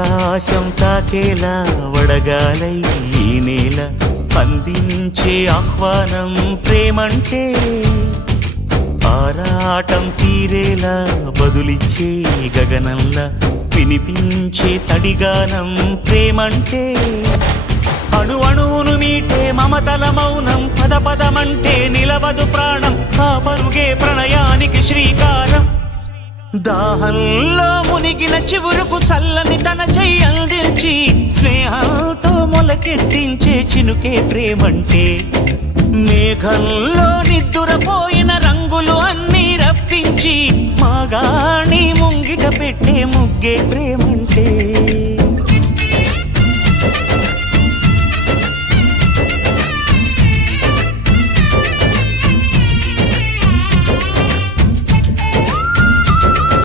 ఆకాశం తాకేలా వడగాలై ఈ నేల అందించే ఆహ్వానం ప్రేమంటే ఆరాటం తీరేలా బదులిచ్చే గగనంలా వినిపించే తడిగానం ప్రేమంటే అణు అణువును మీటే మమతల మౌనం పద పదమంటే నిలవదు ప్రాణం ఆ పరుగే ప్రణయానికి శ్రీకారం దాహంలో మునిగిన చివురుకు చల్లని తన చెయ్యి అందించి స్నేహంతో మొలకెత్తించే చినుకే ప్రేమంటే మేఘంలో నిద్దురపోయిన రంగులు అన్నీ రప్పించి మాగాణి ముంగిట పెట్టే ముగ్గే ప్రేమ